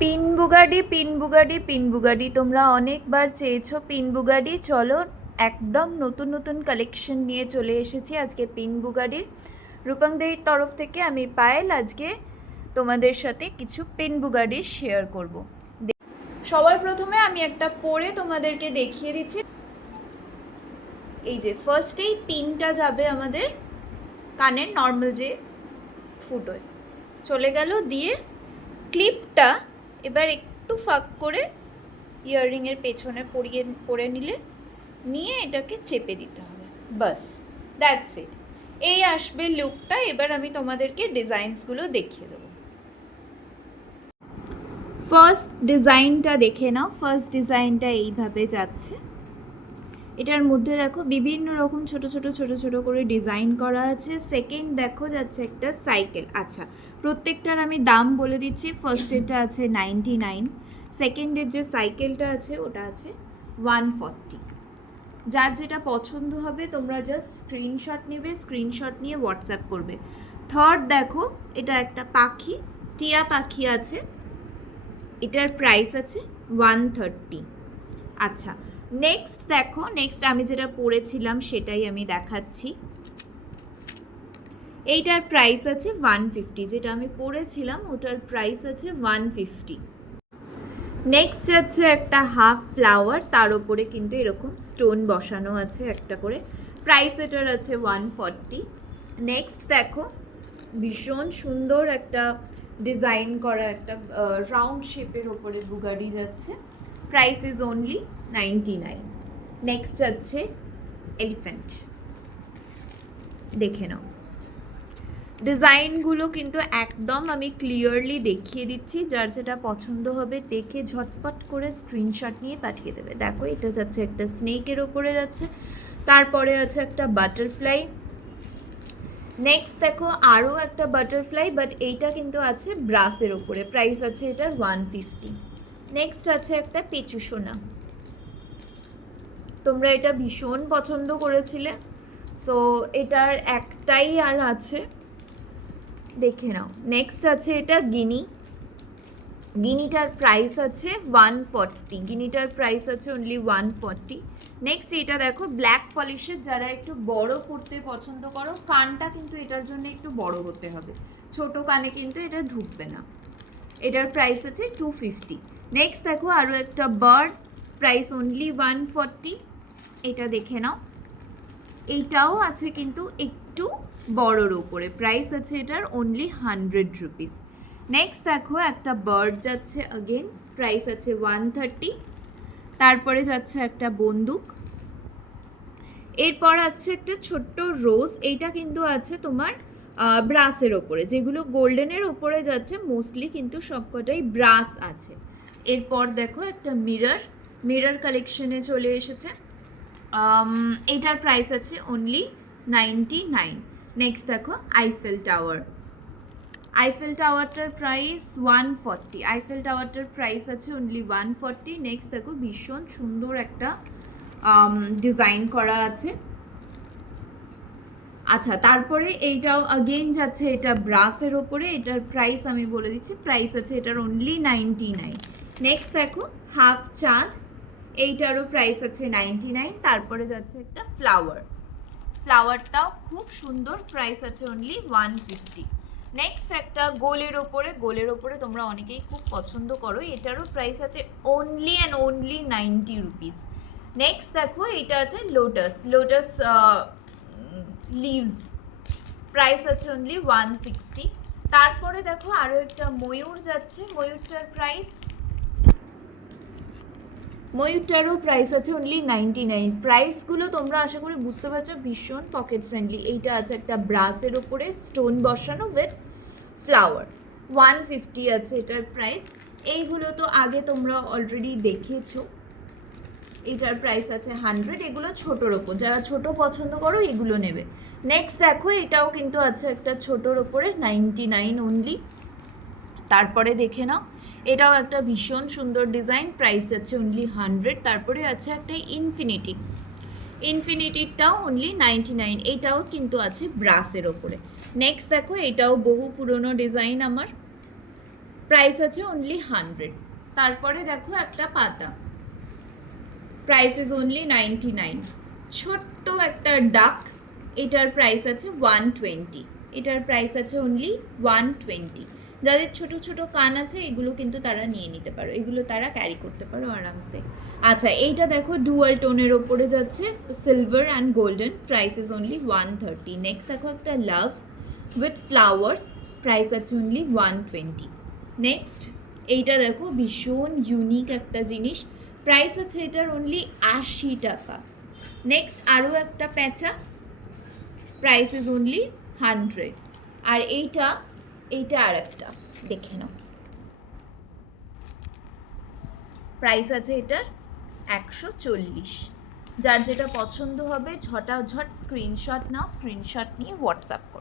Pin বুগাডি তোমরা অনেকবার চেয়েছো পিন বুগাডি। চলো একদম নতুন নতুন কালেকশন নিয়ে চলে এসেছি আজকে পিন বুগাডির। রূপাংদেহীর তরফ থেকে আমি পায়েল আজকে তোমাদের সাথে কিছু পিন বুগাডি শেয়ার করব। সবার প্রথমে আমি একটা পরে তোমাদেরকে দেখিয়ে দিচ্ছি। এই যে ফার্স্টেই পিনটা যাবে আমাদের কানের নর্মাল যে ফুটোয় চলে গেল, দিয়ে ক্লিপটা এবার একটু ফাঁক করে ইয়াররিংয়ের পেছনে পরে নিয়ে এটাকে চেপে দিতে হবে, বাস দ্যাটস ইট। এই আসবে লুকটা। এবার আমি তোমাদেরকে ডিজাইনসগুলো দেখিয়ে দেবো। ফার্স্ট ডিজাইনটা দেখে নাও। ফার্স্ট ডিজাইনটা এইভাবে যাচ্ছে। এটার মধ্যে দেখো বিভিন্ন রকম ছোট ছোট করে ডিজাইন করা আছে। সেকেন্ড দেখো যাচ্ছে একটা সাইকেল। আচ্ছা, প্রত্যেকটার আমি দাম বলে দিচ্ছি। ফার্স্টেরটা আছে 99, সেকেন্ডের যে সাইকেলটা আছে ওটা আছে 140। যার যেটা পছন্দ হবে তোমরা জাস্ট স্ক্রিনশট নেবে, স্ক্রিনশট নিয়ে হোয়াটসঅ্যাপ করবে। থার্ড দেখো, এটা একটা পাখি, টিয়া পাখি আছে, এটার প্রাইস আছে 130। আচ্ছা, নেক্সট দেখো, নেক্সট আমি যেটা পরেছিলাম সেটাই আমি দেখাচ্ছি। এইটার প্রাইস আছে 150, যেটা আমি পরেছিলাম ওটার প্রাইস আছে 150। নেক্সট যাচ্ছে একটা হাফ ফ্লাওয়ার, তার উপরে কিন্তু এরকম স্টোন বসানো আছে একটা করে, প্রাইস এটার আছে 140। নেক্সট দেখো, ভীষণ সুন্দর একটা ডিজাইন করা একটা রাউন্ড শেপের ওপরে বুগাডি যাচ্ছে, প্রাইস ইজ অনলি 99। নেক্সট যাচ্ছে এলিফ্যান্ট, দেখে নাও। ডিজাইনগুলো কিন্তু একদম আমি ক্লিয়ারলি দেখিয়ে দিচ্ছি, যার যেটা পছন্দ হবে দেখে ঝটপট করে স্ক্রিনশট নিয়ে পাঠিয়ে দেবে। দেখো, এটা যাচ্ছে একটা স্নেকের ওপরে যাচ্ছে, তারপরে আছে একটা বাটারফ্লাই। নেক্সট দেখো আরও একটা বাটারফ্লাই, বাট এইটা কিন্তু আছে ব্রাসের ওপরে, প্রাইস আছে এটার 150। নেক্সট আছে একটা পেঁচু সোনা, তোমরা এটা ভীষণ পছন্দ করেছিলে, সো এটার একটাই আর আছে, দেখে নাও। নেক্সট আছে এটা গিনিটার প্রাইস আছে 140, গিনিটার প্রাইস আছে অনলি 140। নেক্সট এটা দেখো ব্ল্যাক পলিশের, যারা একটু বড় করতে পছন্দ করো, কানটা কিন্তু এটার জন্য একটু বড় হতে হবে, ছোট কানে কিন্তু এটা ঢুকবে না, এটার প্রাইস আছে 250। নেক্সট দেখো আরও একটা বার্ড, প্রাইস অনলি 140, এটা দেখে নাও। এইটাও আছে কিন্তু একটু বড়োর ওপরে, প্রাইস আছে এটার অনলি 100 রুপিস। নেক্সট দেখো একটা বার্ড যাচ্ছে, अगेन প্রাইস আছে 130। তারপরে যাচ্ছে একটা বন্দুক, এরপর আসছে একটা ছোট্ট রোজ, এইটা কিন্তু আছে তোমার ব্রাসের ওপরে, যেগুলো গোল্ডেনের ওপরে যাচ্ছে মোস্টলি কিন্তু সবকটাই ব্রাস আছে। এরপর দেখো একটা মিরর কালেকশনে চলে এসেছে, এটার প্রাইস আছে অনলি 99। নেক্সট দেখো আইফেল টাওয়ারটার প্রাইস 140, আইফেল টাওয়ারটার প্রাইস আছে অনলি 140। নেক্সট দেখো ভীষণ সুন্দর একটা ডিজাইন করা আছে। আচ্ছা, তারপরে এইটাও अगेन যাচ্ছে, এটা ব্রাসের ওপরে, এটার প্রাইস আমি বলে দিচ্ছি, প্রাইস আছে এটার অনলি 99। নেক্সট দেখো হাফ চাঁদ, এইটারও প্রাইস আছে 99। তারপরে যাচ্ছে একটা ফ্লাওয়ারটাও খুব সুন্দর, প্রাইস আছে অনলি 150। নেক্সট একটা গোলের ওপরে তোমরা অনেকেই খুব পছন্দ করো, এটারও প্রাইস আছে only and only 90 rupees. Next দেখো এটা আছে লোটাস লিভস, প্রাইস আছে অনলি 160। তারপরে দেখো আরও একটা ময়ূর যাচ্ছে, ময়ূরটারও প্রাইস আছে অনলি 99। প্রাইসগুলো তোমরা আশা করি বুঝতে পারছো, ভীষণ পকেট ফ্রেন্ডলি। এইটা আছে একটা ব্রাসের ওপরে স্টোন বসানো উইথ ফ্লাওয়ার, 150 আছে এটার প্রাইস। এইগুলো তো আগে তোমরা অলরেডি দেখেছো, এটার প্রাইস আছে 100। এগুলো ছোটোর ওপর, যারা ছোট পছন্দ করো এগুলো নেবে। নেক্সট দেখো এটাও কিন্তু আছে একটা ছোটোর ওপরে, 99 অনলি। তারপরে দেখে নাও, এটাও একটা ভীষণ সুন্দর ডিজাইন, প্রাইস আছে অনলি 100। তারপরে আছে একটা ইনফিনিটিটাও অনলি 99, এটাও কিন্তু আছে ব্রাসের ওপরে। নেক্সট দেখো এটাও বহু পুরনো ডিজাইন আমার, প্রাইস আছে অনলি 100। তারপরে দেখো একটা পাতা, প্রাইস ইজ অনলি 99। ছোট্ট একটা ডাক, এটার প্রাইস আছে 120। এটার প্রাইস আছে অনলি 120। যাদের ছোট ছোট কান আছে এগুলো কিন্তু তারা নিয়ে নিতে পারো, এগুলো তারা ক্যারি করতে পারো আরামসে। আচ্ছা এইটা দেখো ডুয়াল টোনের ওপরে যাচ্ছে, silver and golden, price is only 130। Next দেখো একটা লাভ উইথ ফ্লাওয়ার্স, প্রাইস আছে অনলি 120। নেক্সট এইটা দেখো ভীষণ ইউনিক একটা জিনিস, প্রাইস আছে এটার অনলি 80 টাকা। নেক্সট আরও একটা প্যাঁচা, প্রাইস ইজ অনলি 100। আর এইটা আর একটা দেখে নাও, প্রাইস আছে এটার 140। যার যেটা পছন্দ হবে ঝটাঝট স্ক্রিনশট নাও, স্ক্রিনশট নিয়ে হোয়াটসঅ্যাপ করো।